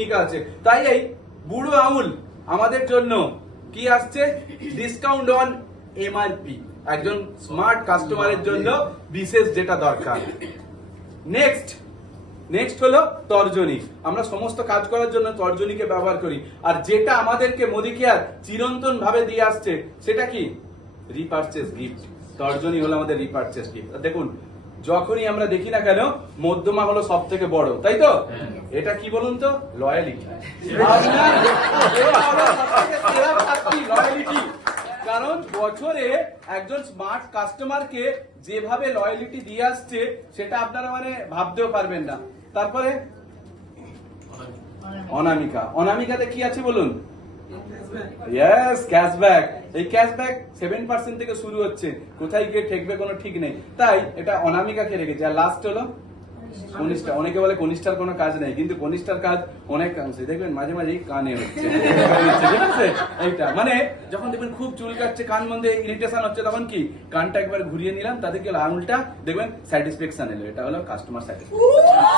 ভূমিকা আছে। তাই এই বুড়ো আঙুল আমাদের জন্য কি আসছে, ডিসকাউন্ট অন এমআরপি, একজন স্মার্ট কাস্টমারের জন্য বিশেষ যেটা দরকার। নেক্সট হলো তর্জনী। আমরা সমস্ত কাজ করার জন্য তর্জনীকে ব্যবহার করি, আর যেটা আমাদেরকে মোদিকেয়ার চিরন্তন ভাবে দিয়ে আসছে সেটা কি, রিপারচেস গিফট। তর্জনী হলো আমাদের রিপারচেস গিফট। দেখুন, যখনই আমরা দেখি না কেন মধ্যমা হলো সব থেকে বড়, তাই তো? এটা কি বলুন তো, লয়ালিটি। লয়ালিটি, কারণ বছরে একজন স্মার্ট কাস্টমারকে যেভাবে লয়ালিটি দিয়ে আসছে সেটা আপনারা মানে ভাবতেও পারবেন না। তারপরে অনামিকা। অনামিকাতে কি আছে বলুন? Yes, cashback. এই ক্যাশব্যাক 7% থেকে শুরু হচ্ছে, কোথায় গিয়ে ঠেকবে কোনো ঠিক নেই, তাই এটা অনামিকাকে রেখেছে। আর লাস্ট হলো কনিষ্ঠা। অনেকে বলে কনিষ্ঠার কোনো কাজ নেই, কিন্তু কনিষ্ঠার কাজ অনেক অংশে দেখবেন মাঝে মাঝে কানে হচ্ছে, ঠিক আছে? এইটা মানে যখন দেখবেন খুব চুল কাটছে, কান মধ্যে ইরিটেশন হচ্ছে, তখন কি কানটা একবার ঘুরিয়ে নিলাম, তাতে কি আঙুলটা দেখবেন স্যাটিসফ্যাকশন এলো। এটা হলো কাস্টমার স্যাটিসফ্যাকশন।